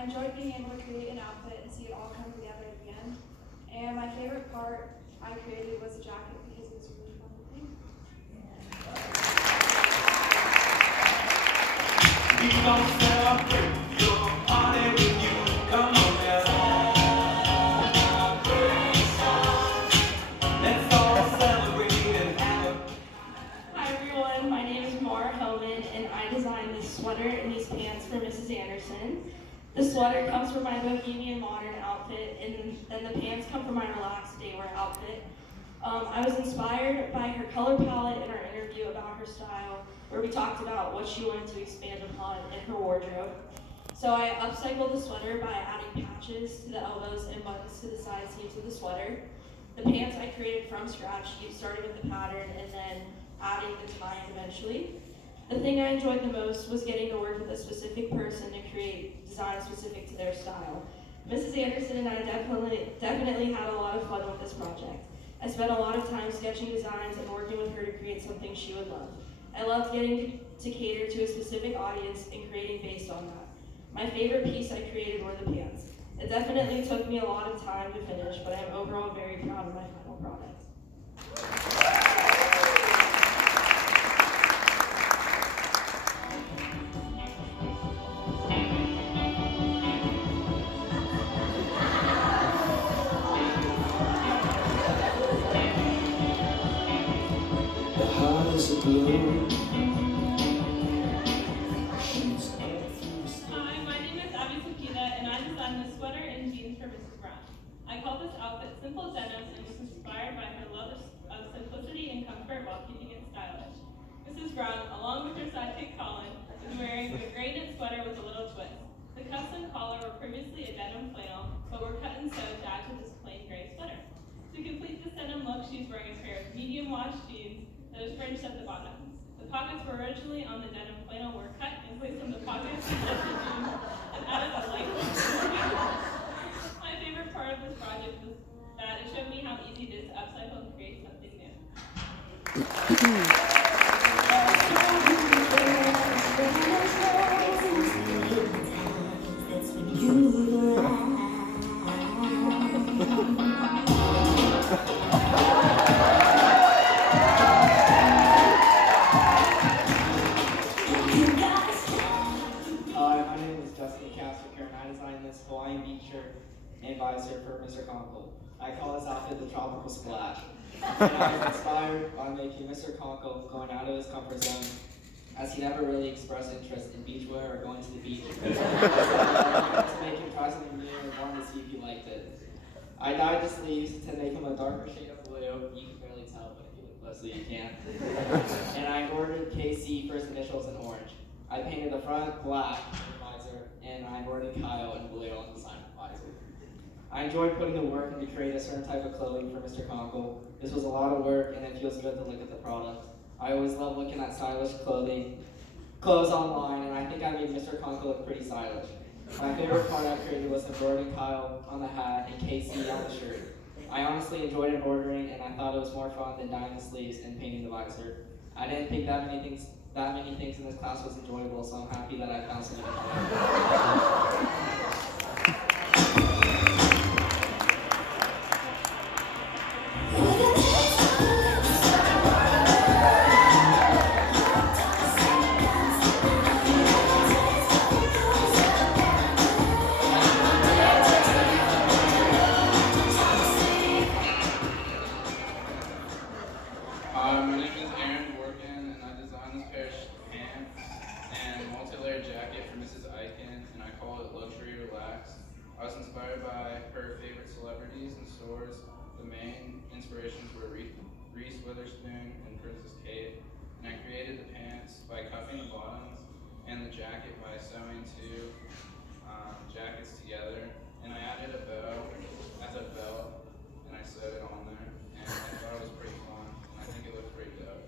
I enjoyed being able to create an outfit and see it all come together at the end. And my favorite part I created was a jacket because it was really fun to paint. We gon' celebrate your party with you. Come on now. Let's all celebrate and have a... Hi everyone, my name is Mara Hellman and I designed this sweater and these pants for Mrs. Anderson. The sweater comes from my bohemian modern outfit and the pants come from my relaxed daywear outfit. I was inspired by her color palette in our interview about her style, where we talked about what she wanted to expand upon in her wardrobe. So I upcycled the sweater by adding patches to the elbows and buttons to the side seams of the sweater. The pants I created from scratch, starting with the pattern and then adding the tie eventually. The thing I enjoyed the most was getting to work with a specific person to create designs specific to their style. Mrs. Anderson and I definitely had a lot of fun with this project. I spent a lot of time sketching designs and working with her to create something she would love. I loved getting to cater to a specific audience and creating based on that. My favorite piece I created were the pants. It definitely took me a lot of time to finish, but I am overall very proud of my final product. The heart is a blue. Hi, my name is Abby Sakita, and I designed this sweater and jeans for Mrs. Brown. I called this outfit Simple Denim and was inspired by her love of simplicity and comfort while keeping it stylish. Mrs. Brown, along with her sidekick Colin, is wearing a gray knit sweater with a little twist. The cuffs and collar were previously a denim flannel, but were cut and sewed to add to this plain gray sweater. To complete this denim look, she's wearing a pair of medium wash jeans that is fringed at the bottom. The pockets were originally on the denim flannel were cut and placed in the pockets of the jeans and added a light weight. My favorite part of this project was that it showed me how easy it is to upcycle and create something new. Hi, my name is Justin Castricker, and I designed this Hawaiian beach shirt and visor for Mr. Conkle. I call this outfit the Tropical Splash. And I was inspired by making Mr. Conkle going out of his comfort zone, as he never really expressed interest in beachwear or going to the beach. So I wanted to make him try something new and wanted to see if he liked it. I dyed the sleeves to make him a darker shade of blue. You can barely tell, but if you look closely, you can. And I embroidered KC first initials in orange. I painted the front black on the visor, and I embroidered Kyle in blue on the side of the visor. I enjoyed putting the work in to create a certain type of clothing for Mr. Conkle. This was a lot of work, and it feels good to look at the product. I always love looking at stylish clothes online, and I think I made Mr. Conkle look pretty stylish. My favorite part I created was embroidering Kyle on the hat and KC on the shirt. I honestly enjoyed embroidering, and I thought it was more fun than dyeing the sleeves and painting the visor. I didn't think that many things in this class was enjoyable, so I'm happy that I found something Hi, my name is Aaron Dworkin, and I designed this pair of pants and multi-layer jacket for Mrs. Eichen, and I call it Luxury Relax. I was inspired by her favorite celebrities and stores. The main inspirations were Reese Witherspoon and Princess Kate, and I created the pants by cuffing the bottoms and the jacket by sewing two jackets together, and I added a bow as a belt, and I sewed it on there, and I thought it was pretty fun, and I think it looked pretty dope.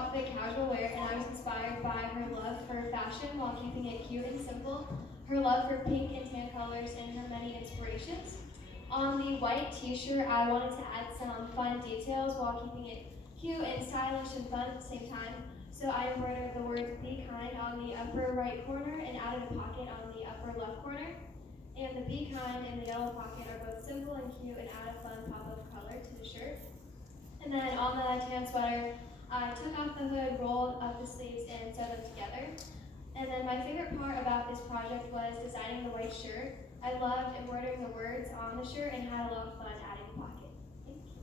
outfit casual wear, and I was inspired by her love for fashion while keeping it cute and simple, her love for pink and tan colors, and her many inspirations. On the white t-shirt, I wanted to add some fun details while keeping it cute and stylish and fun at the same time. So I embroidered the words "Be Kind" on the upper right corner and added a pocket on the upper left corner. And the "Be Kind" and the yellow pocket are both simple and cute and add a fun pop of color to the shirt. And then on the tan sweater, I took off the hood, rolled up the sleeves, and sewed them together. And then my favorite part about this project was designing the white shirt. I loved embroidering the words on the shirt and had a lot of fun adding a pocket. Thank you.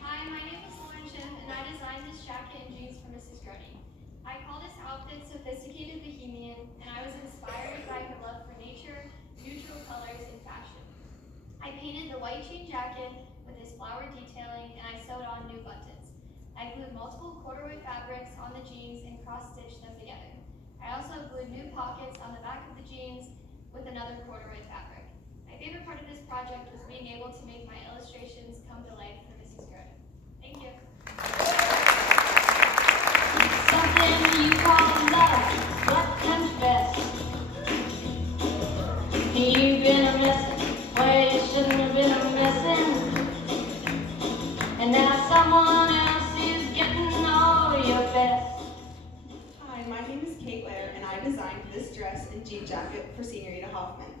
Hi, my name is Lauren Schiff, and I designed this jacket and jeans for Mrs. Grody. I call this outfit Sophisticated Bohemian, and I was inspired by her love for nature, neutral colors, and fashion. I painted the white jean jacket with this flower detailing, and I sewed on new buttons. I glued multiple corduroy fabrics on the jeans and cross-stitched them together. I also glued new pockets on the back of the jeans with another corduroy fabric. My favorite part of this project was being able to make my illustrations come to life for Mrs. Grody. Thank you. Something you call love, but confess. You've been a messin' where you shouldn't have been a messin'. And now someone else is getting all your best. Hi, my name is Kate Lair, and I designed this dress and jean jacket for Senorita Hoffman.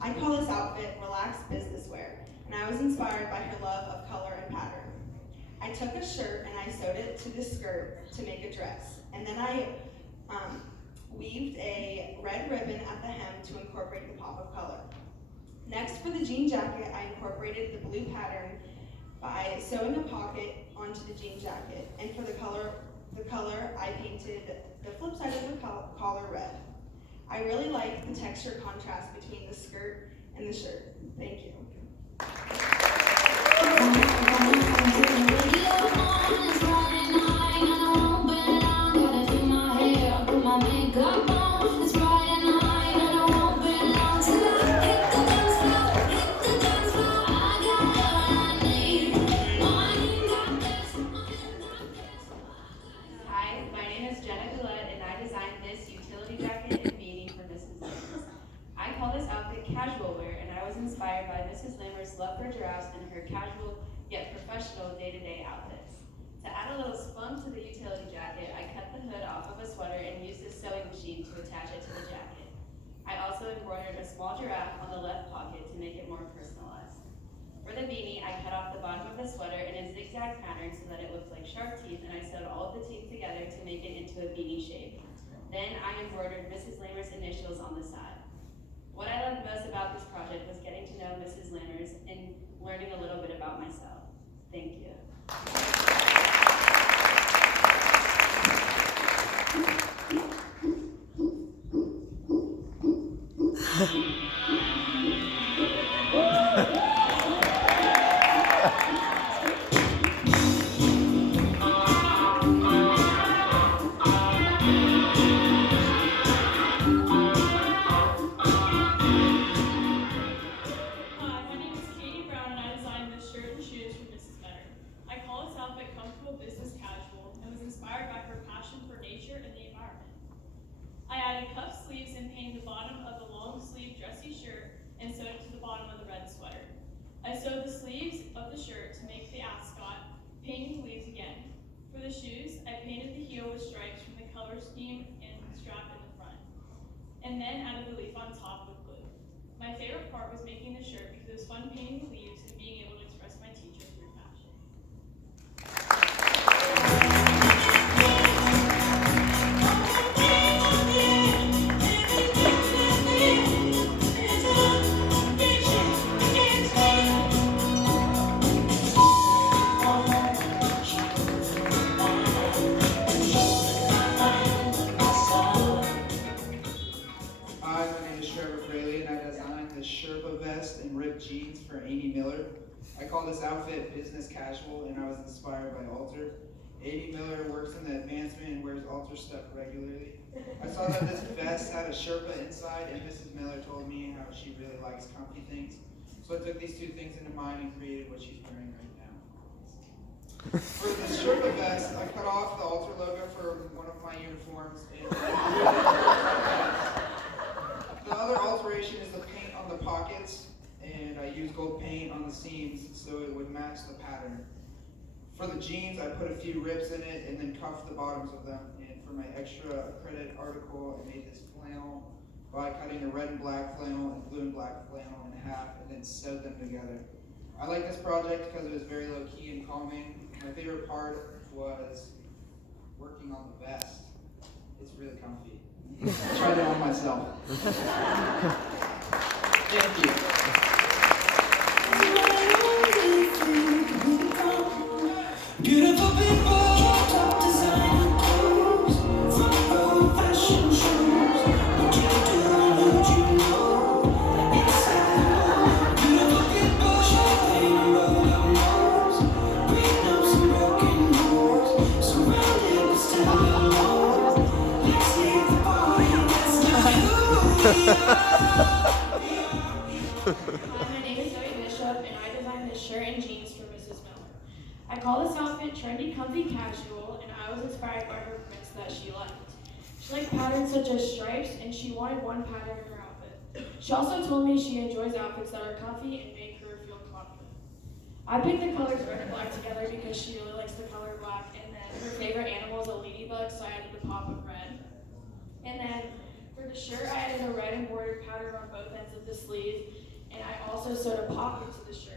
I call this outfit relaxed business wear, and I was inspired by her love of color and pattern. I took a shirt and I sewed it to the skirt to make a dress, and then I weaved a red ribbon at the hem to incorporate the pop of color. Next, for the jean jacket, I incorporated the blue pattern by sewing a pocket onto the jean jacket, and for the color, I painted the flip side of the collar red. I really like the texture contrast between the skirt and the shirt. Thank you. Hi, my name is Jenna Goulet, and I designed this utility jacket and beanie for Mrs. Lammers. I call this outfit casual wear, and I was inspired by Mrs. Lammers' love for giraffes and her casual yet professional day-to-day outfits. To add a little spunk to the utility jacket, I cut the hood off of a sweater and used a sewing machine to attach it to the jacket. I also embroidered a small giraffe on the left pocket to make it more personalized. For the beanie, I cut off the bottom of the sweater in a zigzag pattern so that it looked like shark teeth, and I sewed all of the teeth together to make it into a beanie shape. Then I embroidered Mrs. Lammers' initials on the side. What I loved most about this project was getting to know Mrs. Lammers and learning a little bit about myself. Thank you. Hi, my name is Katie Brown, and I designed this shirt and shoes for Mrs. Better. I call this outfit comfortable business casual and was inspired by her passion for nature and the environment. I added cuff sleeves and painted the bottom of the long sleeve dressy shirt and sewed it to the bottom of the red sweater. I sewed the sleeves of the shirt to make the ascot, painting the leaves again. For the shoes, I painted the heel with stripes from the color scheme and strap in the front, and then added the leaf on top with glue. My favorite part was making the shirt because it was fun painting the leaves and being able to express my teacher through fashion. Hi, my name is Trevor Fraley, and I designed this Sherpa vest vest and ripped jeans for Amy Miller. I call this outfit business casual, and I was inspired by Alter. Amy Miller works in the advancement and wears Alter stuff regularly. I saw that this vest had a Sherpa inside, and Mrs. Miller told me how she really likes comfy things. So I took these two things into mind and created what she's wearing right now. For the Sherpa vest, I cut off the Alter logo for one of my uniforms. And the other alteration is the paint on the pockets, and I used gold paint on the seams so it would match the pattern. For the jeans, I put a few rips in it and then cuffed the bottoms of them. And for my extra credit article, I made this flannel by cutting a red and black flannel and blue and black flannel in half and then sewed them together. I like this project because it was very low key and calming. My favorite part was working on the vest. It's really comfy. I tried it on myself. Thank you. Beautiful people, top designer clothes, front row fashion shows. What you do, what you know, inside. Beautiful people, champagne roll your nose, bring up some broken doors, surrounded with style alone. Let's see the party My name is Zoe Bishop, and I designed this shirt and jeans for Mrs. Miller. I call this outfit trendy, comfy, casual, and I was inspired by her prints that she liked. She liked patterns such as stripes, and she wanted one pattern in her outfit. She also told me she enjoys outfits that are comfy and make her feel confident. I picked the colors red and black together because she really likes the color black, and then her favorite animal is a ladybug, so I added a pop of red. And then for the shirt, I added a red embroidered pattern on both ends of the sleeve, and I also sewed a pocket to the shirt.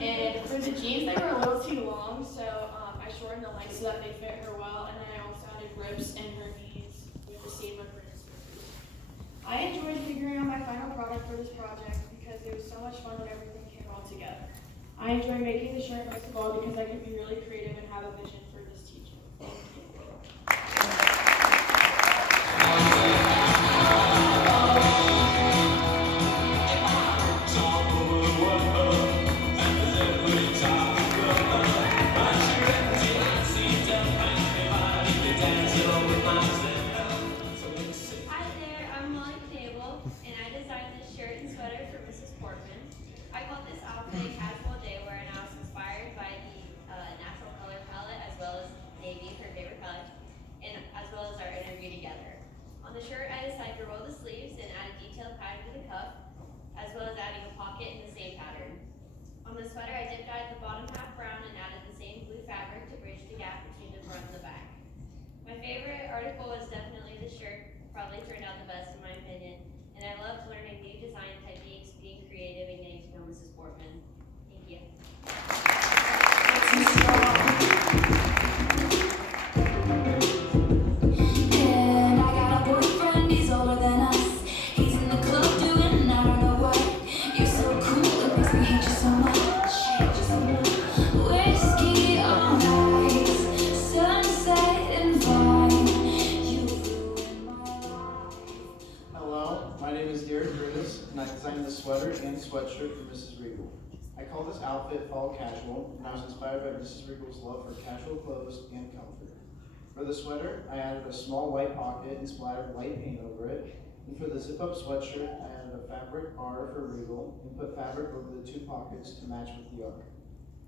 And for the jeans, they were a little too long, so I shortened the length so that they fit her well, and then I also added rips in her knees with the seam of her scissors. I enjoyed figuring out my final product for this project because it was so much fun when everything came all together. I enjoy making the shirt most of all because I can be really creative and have a vision for this teaching. Thank you. Hi there, I'm Molly Knable, and I designed this shirt and sweater for Mrs. Portman. I called this outfit casual day wear, and I was inspired by the natural color palette as well as navy, her favorite color, and as well as our interview together. On the shirt, I decided to roll the sleeves and add a detailed pattern to the cuff, as well as adding a pocket in the same pattern. On the sweater, I dip dyed the bottom half brown and added the same blue fabric to bridge the gap between the front and the back. My favorite article was definitely the shirt, probably turned out the best in my opinion, and I loved learning new design techniques, being creative, and getting to know Mrs. Portman. Thank you. And I got a boyfriend, he's older than us. He's in the club doing I don't know what. You're so cool, it makes me hate you so much. Whiskey on ice, sunset and vine. You ruined my life. Hello, my name is Derek Curtis, and I designed this sweater and sweatshirt for Mrs. Regal. I call this outfit fall casual, and I was inspired by Mrs. Regal's love for casual clothes and comfort. For the sweater, I added a small white pocket and splattered white paint over it. And for the zip-up sweatshirt, I added a fabric R for Regal and put fabric over the two pockets to match with the R.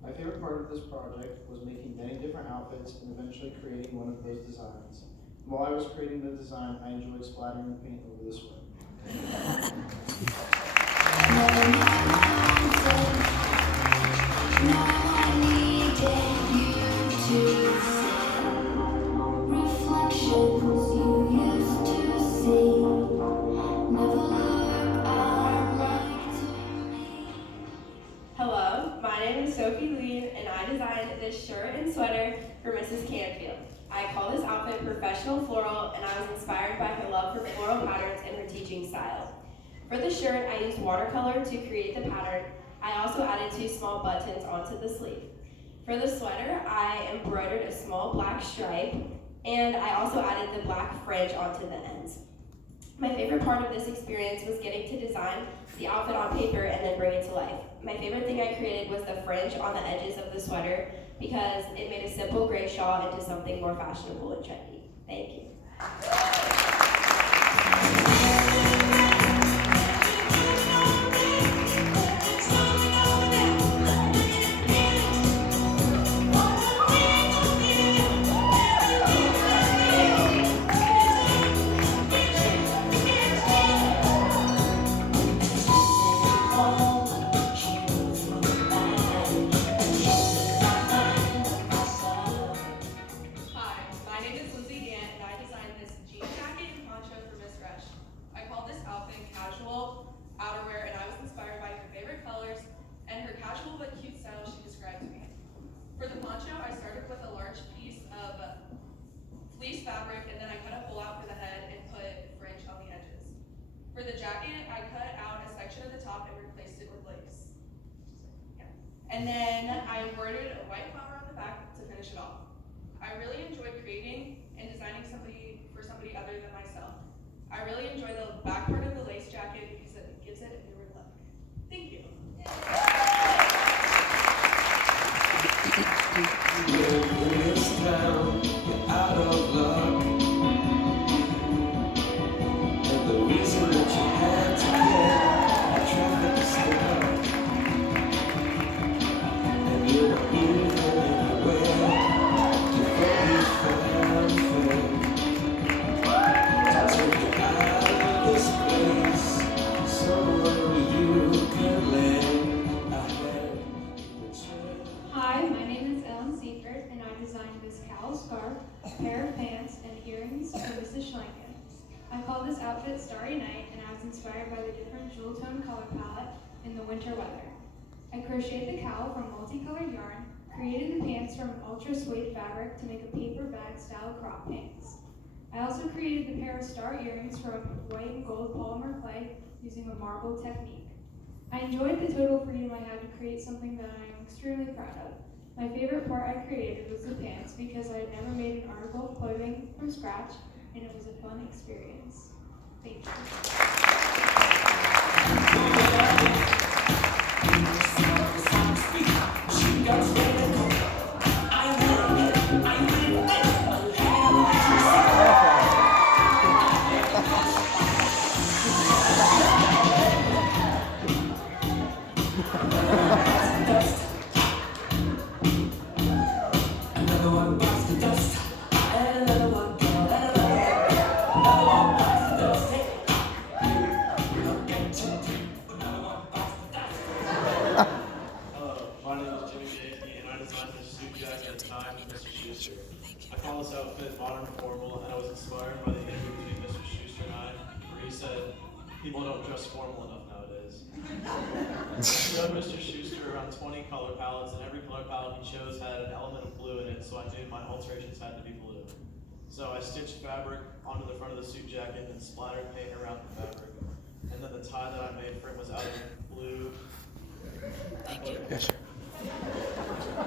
My favorite part of this project was making many different outfits and eventually creating one of those designs. And while I was creating the design, I enjoyed splattering the paint over the sweater. Now I needed you to see reflections you used to see. Never look alike to me. Hello, my name is Sophie Lee, and I designed this shirt and sweater for Mrs. Canfield. I call this outfit professional floral, and I was inspired by her love for floral patterns and her teaching style. For the shirt, I used watercolor to create the pattern. I also added 2 small buttons onto the sleeve. For the sweater, I embroidered a small black stripe, and I also added the black fringe onto the ends. My favorite part of this experience was getting to design the outfit on paper and then bring it to life. My favorite thing I created was the fringe on the edges of the sweater because it made a simple gray shawl into something more fashionable and trendy. Thank you. Hi, my name is Lindsay Gant, and I designed this jean jacket and poncho for Miss Rush. I called this outfit casual outerwear, and I was inspired by her favorite colors and her casual but cute style she described to me. For the poncho, I started with a large piece of fleece fabric, and then I cut a hole out for the head and put fringe on the edges. For the jacket, I cut out a section of the top and replaced it with lace. And then I embroidered a white flower on the back to finish it off. I really enjoyed creating and designing somebody for somebody other than myself. I really enjoy the back part of the lace jacket because it gives it a newer look. Thank you. In this town, you're out of luck. And the reason that you had to get traffic stop. And you were moving anywhere before you found fame. To take you out of this place, somewhere you can land. I had to Hi, my name is Ellen Seifert, and I designed this cowl scarf, a pair of pants, and earrings for Mrs. Schlenken. I call this outfit Starry Night, and I was inspired by the different jewel tone color palette in the winter weather. I crocheted the cowl from multicolored yarn, created the pants from ultra suede fabric to make a paper bag style crop pants. I also created the pair of star earrings from white and gold polymer clay using a marble technique. I enjoyed the total freedom I had to create something that I am extremely proud of. My favorite part I created was the pants because I had never made an article of clothing from scratch, and it was a fun experience. Thank you. Another one bites the dust, and another one My name is Jimmy Jakey, and I designed this suit jacket and tie for Mr. Schuster. I call this outfit modern and formal, and I was inspired by the interview between Mr. Schuster and I, where he said, people don't dress formal enough nowadays. I showed Mr. Schuster around 20 color palettes, and every color palette he chose had an element of blue in it, so I knew my alterations had to be blue. So I stitched fabric onto the front of the suit jacket and splattered paint around the fabric. And then the tie that I made for him was out of blue. Thank you. Yes, sir.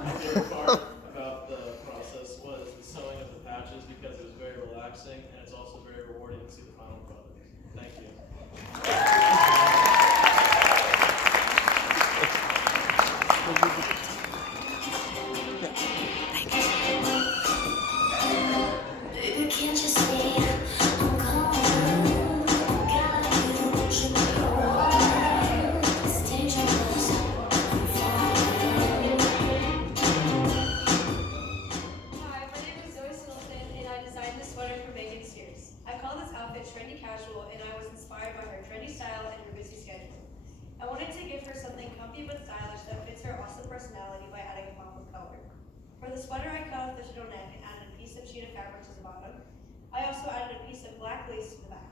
My favorite part about the process was the sewing of the patches because it was very relaxing and it's also very rewarding to see the final product. Thank you. Baby, can't you see I'm calling? Gotta do what you know. It's dangerous. I'm falling. Hi, my name is Zoe Silverton, and I designed this sweater for Megan Sears. I call this outfit trendy casual, and I was inspired by her trendy style and her busy schedule. I wanted to give her something comfy but stylish that fits her awesome personality by adding a pop of color. For the sweater, I cut off the turtle neck and added a piece of cheetah fabric to the bottom. I also added a piece of black lace to the back.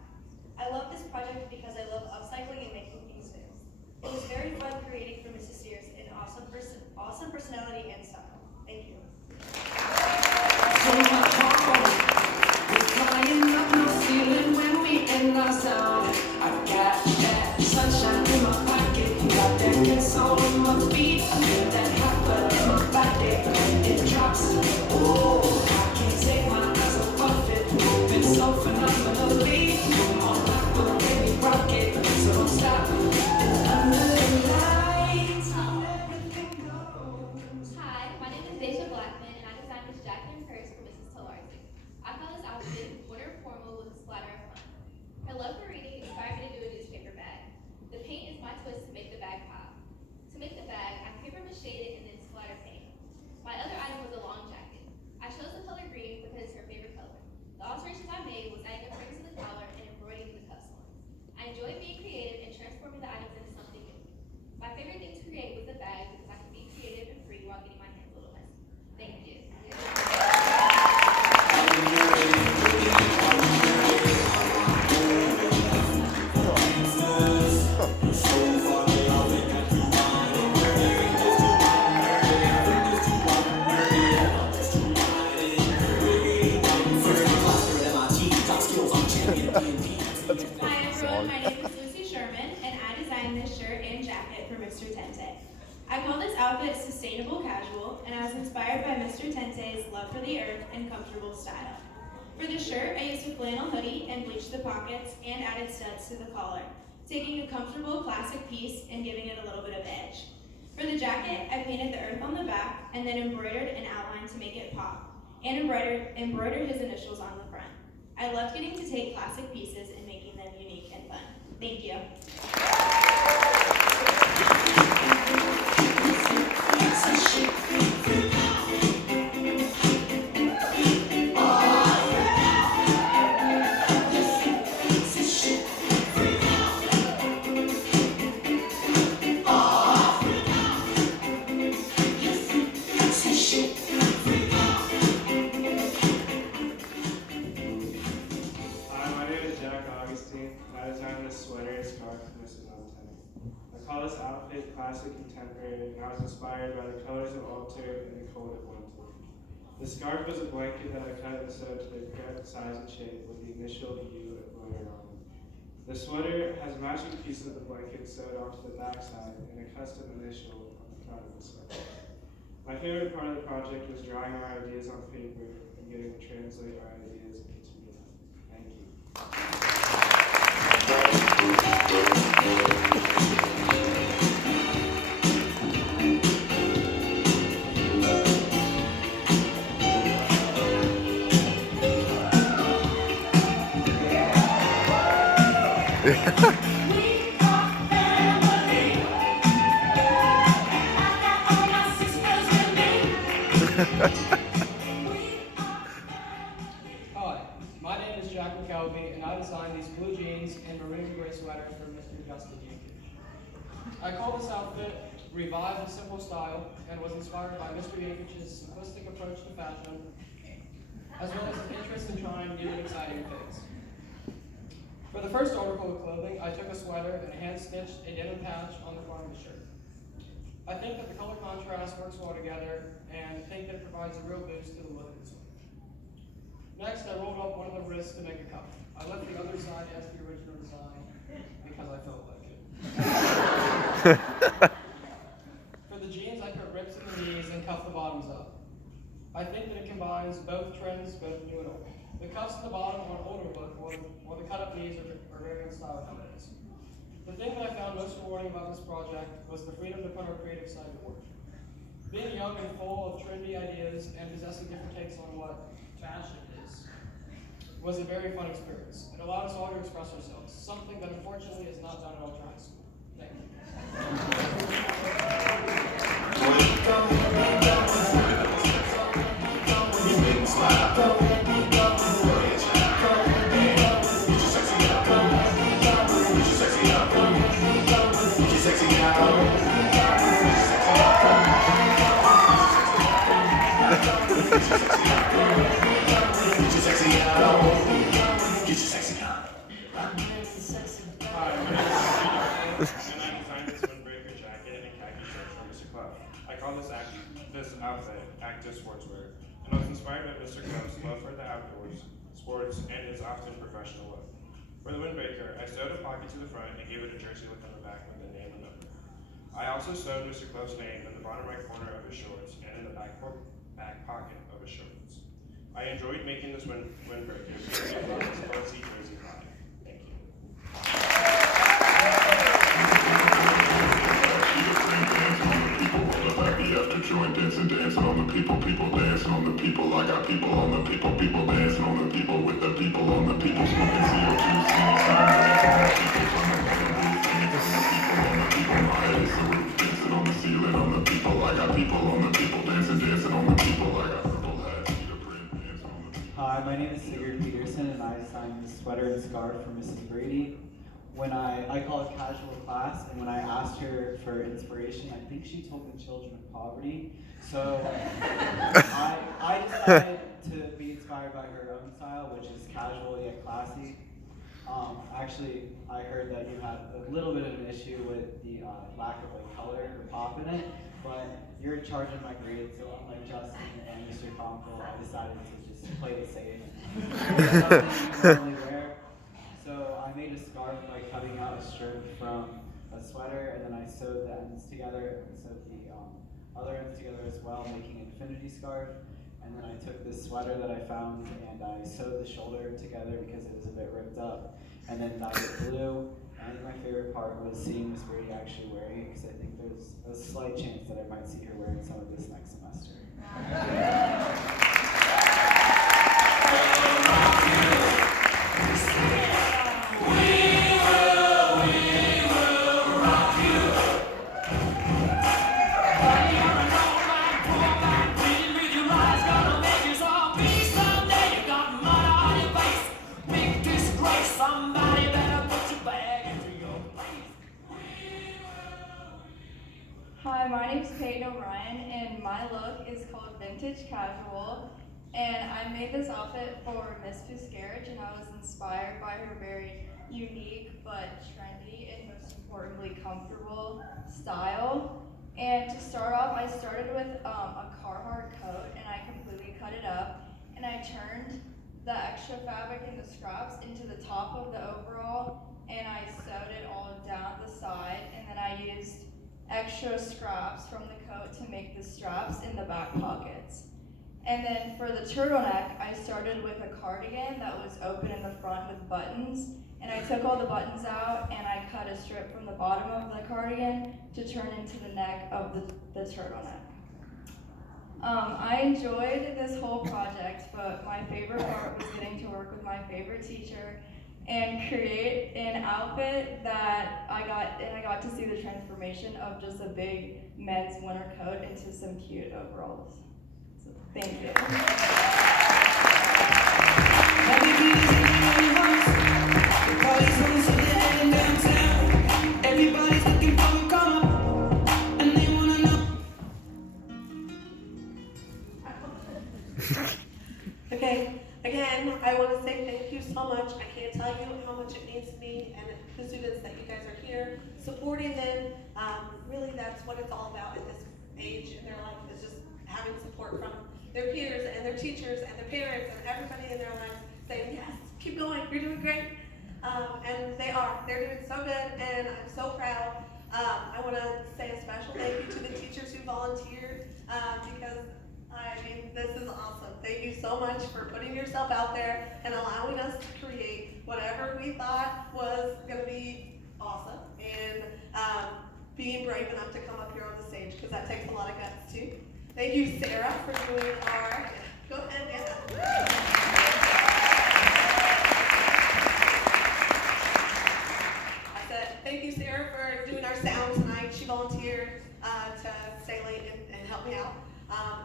I love this project because I love upcycling and making things new. It was very fun creating for Mrs. Sears an awesome personality and style. Thank you. So much fun. We're flying up no ceiling when we end our sound. I got that sunshine in my pocket, got that good soul in my feet. I feel that hot blood in my body, it drops. Ooh, I can't take my eyes off of it, moving so phenomenally. Come on, Tente. I call this outfit sustainable casual, and I was inspired by Mr. Tente's love for the earth and comfortable style. For the shirt, I used a flannel hoodie and bleached the pockets and added studs to the collar, taking a comfortable classic piece and giving it a little bit of edge. For the jacket, I painted the earth on the back and then embroidered an outline to make it pop, and embroidered his initials on the front. I loved getting to take classic pieces and making them unique and fun. Thank you. I call this outfit classic contemporary, and I was inspired by the colors of altar and the cold of winter. The scarf was a blanket that I cut and sewed to the correct size and shape with the initial U embroidered on it. The sweater has matching pieces of the blanket sewed onto the back side and a custom initial on the front of the sweater. My favorite part of the project was drawing our ideas on paper and getting to translate our ideas into meaning. Thank you. Hi, my name is Jack McKelvey, and I designed these blue jeans and maroon gray sweater for Mr. Justin Yankic. I call this outfit Revive the Simple Style and was inspired by Mr. Yankic's simplistic approach to fashion, as well as his interest in trying new and exciting things. For the first article of clothing, I took a sweater and hand-stitched a denim patch on the front of the shirt. I think that the color contrast works well together, and think that it provides a real boost to the look of the sweater. Next, I rolled up one of the wrists to make a cuff. I left the other side as the original design because I felt like it. For the jeans, I put rips in the knees and cuffed the bottoms up. I think that it combines both trends, both new and old. The cuffs at the bottom are an older look, while the cut-up knees are very in style nowadays. The thing that I found most rewarding about this project was the freedom to put our creative side to work. Being young and full of trendy ideas and possessing different takes on what fashion is was a very fun experience. It allowed us all to express ourselves, something that unfortunately is not done at Ultra High School. Thank you. Active sportswear, and I was inspired by Mr. Clove's love for the outdoors, sports, and his often professional look. For the windbreaker, I sewed a pocket to the front and gave it a jersey look on the back with the name and number. I also sewed Mr. Clove's name in the bottom right corner of his shorts and in the back pocket of his shorts. I enjoyed making this windbreaker because it brought this fuzzy jersey vibe. Thank you. Joint dancing on the people dancing on the people. I got people on the people dancing on the people with the people on the people smoking CO2, dancing on the ceiling on the people. I got people on the people dancing on the people. I got purple hats, cheetah print pants on the people. Hi, my name is Sigurd Peterson, and I designed this sweater and scarf for Mrs. Brady. When I call it casual class, and when I asked her for inspiration, I think she told me children of poverty. So I decided to be inspired by her own style, which is casual yet classy. Actually, I heard that you had a little bit of an issue with the lack of like color or pop in it, but you're charging my grade, so unlike Justin and Mr. Conkle, I decided to just play it safe and normally wear. So I made a scarf by cutting out a strip from a sweater, and then I sewed the ends together, and sewed the other ends together as well, making an infinity scarf. And then I took this sweater that I found and I sewed the shoulder together because it was a bit ripped up, and then dyed it blue. And I think my favorite part was seeing Miss Brady actually wearing it, because I think there's a slight chance that I might see her wearing some of this next semester. Hi, my name is Peyton O'Brien, and my look is called Vintage Casual. And I made this outfit for Miss Piscarich, and I was inspired by her very unique but trendy and most importantly comfortable style. And to start off, I started with a Carhartt coat, and I completely cut it up, and I turned the extra fabric and the scraps into the top of the overall, and I sewed it all down the side, and then I used extra scraps from the coat to make the straps in the back pockets. And then for the turtleneck, I started with a cardigan that was open in the front with buttons, and I took all the buttons out and I cut a strip from the bottom of the cardigan to turn into the neck of the turtleneck. I enjoyed this whole project, but my favorite part was getting to work with my favorite teacher and create an outfit that I got to see the transformation of just a big men's winter coat into some cute overalls. So, thank you. Everybody's looking for a come up, and they wanna know. Okay, again, I want to say thank you so much. I can't tell you how much it means to me and the students that you guys are here, supporting them. Really, that's what it's all about at this age in their life, is just having support from their peers and their teachers and their parents and everybody in their lives saying, yes, keep going, you're doing great. And they're doing so good, and I'm so proud. I want to say a special thank you to the teachers who volunteered, because this is awesome. Thank you so much for putting yourself out there and allowing us to create whatever we thought was going to be awesome, and being brave enough to come up here on the stage, because that takes a lot of guts too. Thank you, Sarah, for doing our, go ahead, yeah. Thank you, Sarah, for doing our sound tonight. She volunteered to stay late and help me out.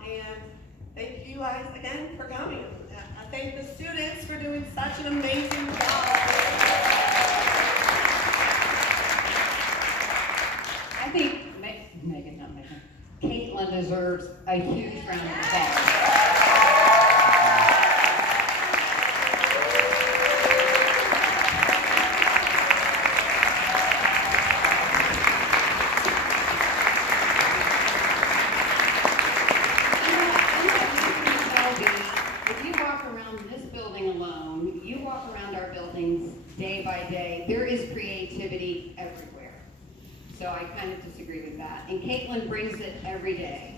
And thank you guys again for coming. I thank the students for doing such an amazing job. I think Caitlin deserves a huge round of applause. Day by day, there is creativity everywhere. So I kind of disagree with that. And Caitlin brings it every day.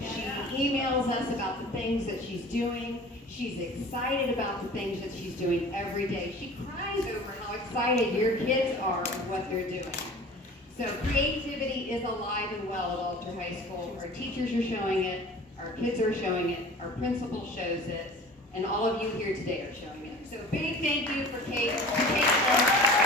She emails us about the things that she's doing. She's excited about the things that she's doing every day. She cries over how excited your kids are with what they're doing. So creativity is alive and well at Alter High School. Our teachers are showing it, our kids are showing it, our principal shows it, and all of you here today are showing it. So big thank you for Caitlin.